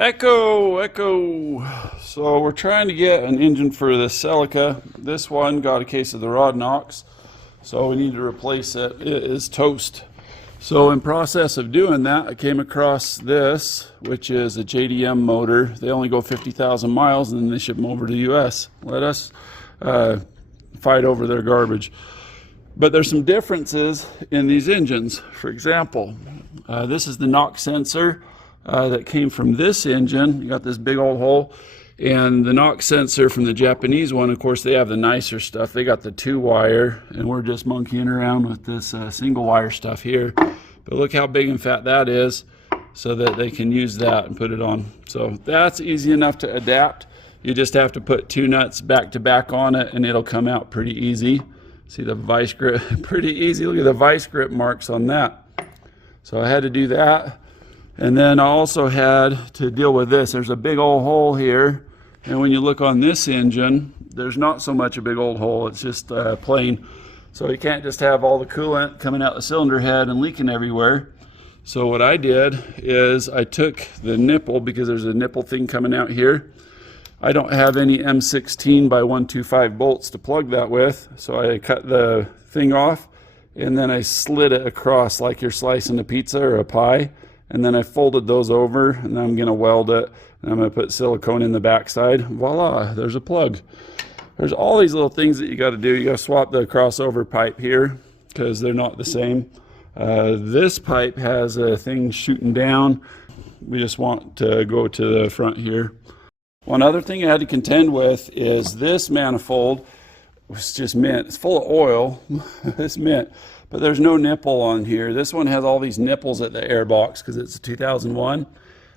Echo. So we're trying to get an engine for the Celica. This one got a case of the rod knocks, so we need to replace it. It is toast. So in process of doing that, I came across this, which is a JDM motor. They only go 50,000 miles and then they ship them over to the US. Let us fight over their garbage. But there's some differences in these engines. For example, this is the knock sensor that came from this engine. You got this big old hole, and the knock sensor from the Japanese one, of course, they have the nicer stuff. They got the 2-wire, and we're just monkeying around with this single wire stuff here. But look how big and fat that is, so that they can use that and put it on. So that's easy enough to adapt. You just have to put 2 nuts back to back on it, and it'll come out pretty easy. See the vice grip? Pretty easy. Look at the vice grip marks on that. So I had to do that. And then I also had to deal with this. There's a big old hole here. And when you look on this engine, there's not so much a big old hole. It's just plain. So you can't just have all the coolant coming out the cylinder head and leaking everywhere. So what I did is I took the nipple, because there's a nipple thing coming out here. I don't have any M16 by 125 bolts to plug that with. So I cut the thing off and then I slid it across like you're slicing a pizza or a pie. And then I folded those over, and then I'm going to weld it, and I'm going to put silicone in the backside. Voila, there's a plug. There's all these little things that you got to do. You got to swap the crossover pipe here because they're not the same. This pipe has a thing shooting down. We just want to go to the front here. One other thing I had to contend with is this manifold was just mint. It's full of oil. It's mint. But there's no nipple on here. This one has all these nipples at the air box because it's a 2001.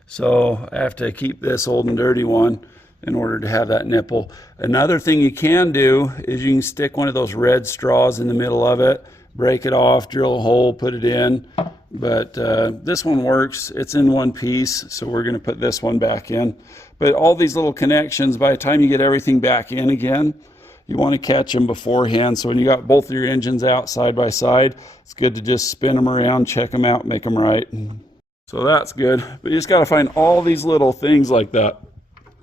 So I have to keep this old and dirty one in order to have that nipple. Another thing you can do is you can stick one of those red straws in the middle of it, break it off, drill a hole, put it in. But this one works. It's in one piece, so we're going to put this one back in. But all these little connections, by the time you get everything back in again, you want to catch them beforehand. So when you got both of your engines out side by side, it's good to just spin them around, check them out, make them right. So that's good. But you just got to find all these little things like that.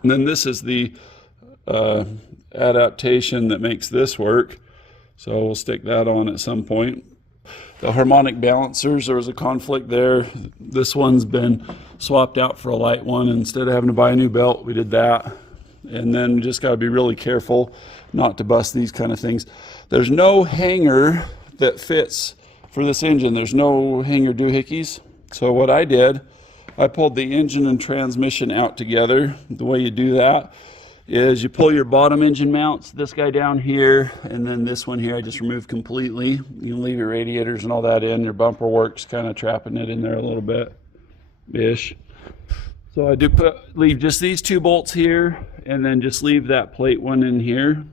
And then this is the adaptation that makes this work. So we'll stick that on at some point. The harmonic balancers, there was a conflict there. This one's been swapped out for a light one. Instead of having to buy a new belt, we did that. And then we just got to be really careful not to bust these kind of things. There's no hanger that fits for this engine. There's no hanger doohickeys. So what I did, I pulled the engine and transmission out together. The way you do that is you pull your bottom engine mounts, this guy down here, and then this one here I just removed completely. You can leave your radiators and all that in. Your bumper works, kind of trapping it in there a little bit-ish. So I do leave just these 2 bolts here, and then just leave that plate one in here.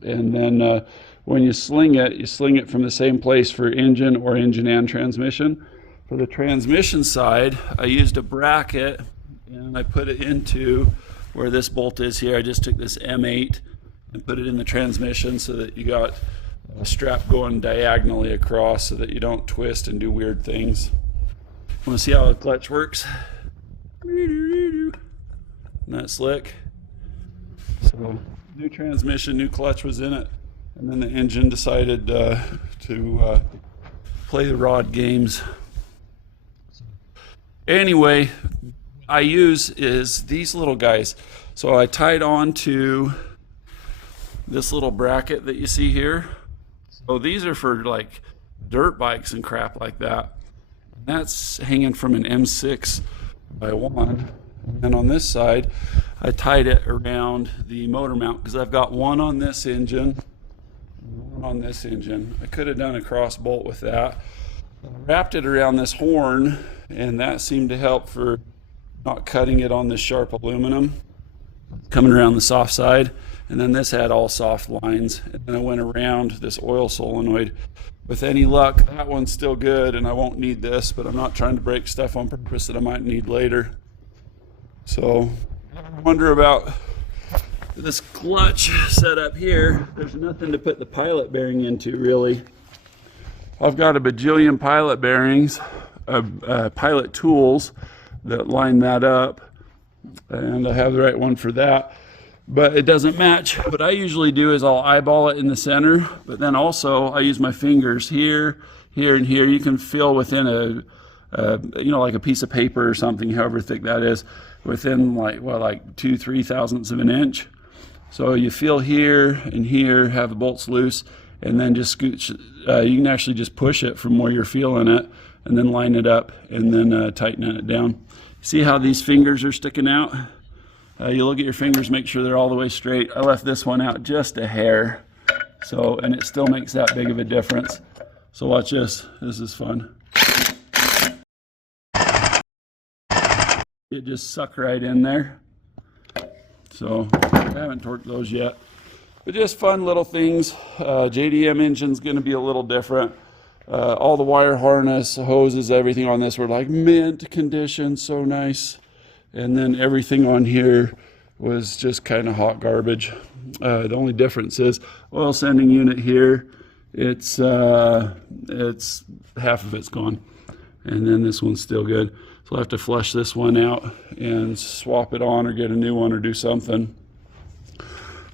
And then when you sling it from the same place for engine or engine and transmission. For the transmission side, I used a bracket and I put it into where this bolt is here. I just took this M8 and put it in the transmission so that you got a strap going diagonally across so that you don't twist and do weird things. Want to see how the clutch works? Isn't that slick? So new transmission, new clutch was in it, and then the engine decided to play the rod games. Anyway, I use is these little guys. So I tied on to this little bracket that you see here. So these are for like dirt bikes and crap like that. That's hanging from an M6 by 1. And on this side, I tied it around the motor mount because I've got one on this engine, one on this engine. I could have done a cross bolt with that. I wrapped it around this horn, and that seemed to help for not cutting it on this sharp aluminum, coming around the soft side. And then this had all soft lines. And then I went around this oil solenoid. With any luck, that one's still good, and I won't need this, but I'm not trying to break stuff on purpose that I might need later. So I wonder about this clutch setup here. There's nothing to put the pilot bearing into, really. I've got a bajillion pilot bearings, pilot tools that line that up. and I have the right one for that, but it doesn't match. What I usually do is I'll eyeball it in the center, but then also I use my fingers here, here, and here. You can feel within you know, like a piece of paper or something, however thick that is, within like, well, like 2-3 thousandths of an inch. So you feel here and here, have the bolts loose, and then just scooch. You can actually just push it from where you're feeling it, and then line it up, and then tighten it down. See how these fingers are sticking out? You look at your fingers, make sure they're all the way straight. I left this one out just a hair, so, and it still makes that big of a difference. So watch this. This is fun. It just sucked right in there. So I haven't torqued those yet, but just fun little things. JDM engine's going to be a little different. All the wire harness, hoses, everything on this were like mint condition, so nice. And then everything on here was just kind of hot garbage. The only difference is oil sending unit here. It's half of it's gone, and then this one's still good. So I'll have to flush this one out and swap it on, or get a new one, or do something.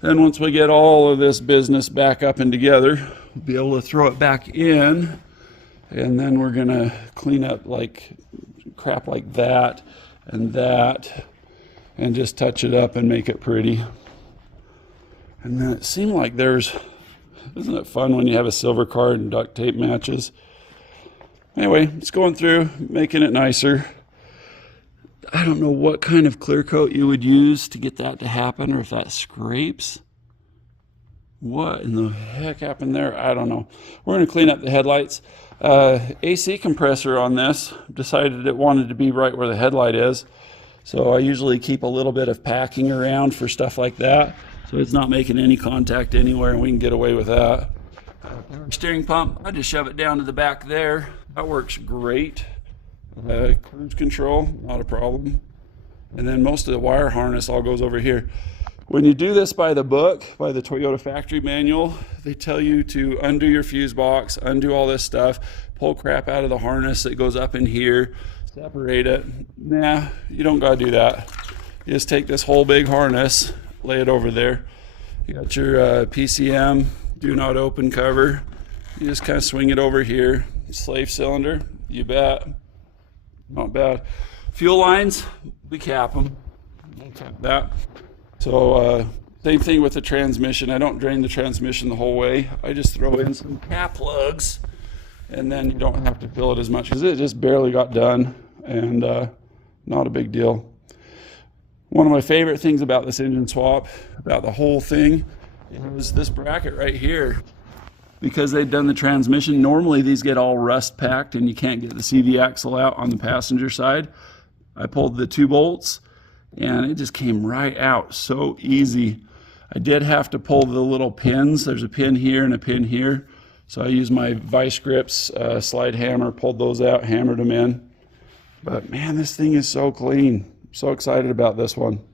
Then once we get all of this business back up and together, we'll be able to throw it back in, and then we're gonna clean up like crap like that, and just touch it up and make it pretty. And then it seemed like isn't it fun when you have a silver card and duct tape matches? Anyway, it's going through, making it nicer. I don't know what kind of clear coat you would use to get that to happen, or if that scrapes. What in the heck happened there? I don't know. We're going to clean up the headlights. AC compressor on this, decided it wanted to be right where the headlight is. So I usually keep a little bit of packing around for stuff like that, so it's not making any contact anywhere, and we can get away with that. Steering pump, I just shove it down to the back there. That works great. Cruise control, not a problem. And then most of the wire harness all goes over here. When you do this by the book, by the Toyota factory manual, they tell you to undo your fuse box, undo all this stuff, pull crap out of the harness that goes up in here, separate it. Nah, you don't gotta do that. You just take this whole big harness, lay it over there. You got your PCM, do not open cover. You just kind of swing it over here. Slave cylinder, you bet. Not bad. Fuel lines, we cap them. That. So same thing with the transmission. I don't drain the transmission the whole way. I just throw in some cap plugs, and then you don't have to fill it as much, because it just barely got done, and not a big deal. One of my favorite things about this engine swap, about the whole thing, is this bracket right here. Because they've done the transmission, normally these get all rust packed and you can't get the CV axle out on the passenger side. I pulled the 2 bolts and it just came right out so easy. I did have to pull the little pins. There's a pin here and a pin here. So I used my vice grips, slide hammer, pulled those out, hammered them in. But man, this thing is so clean. I'm so excited about this one.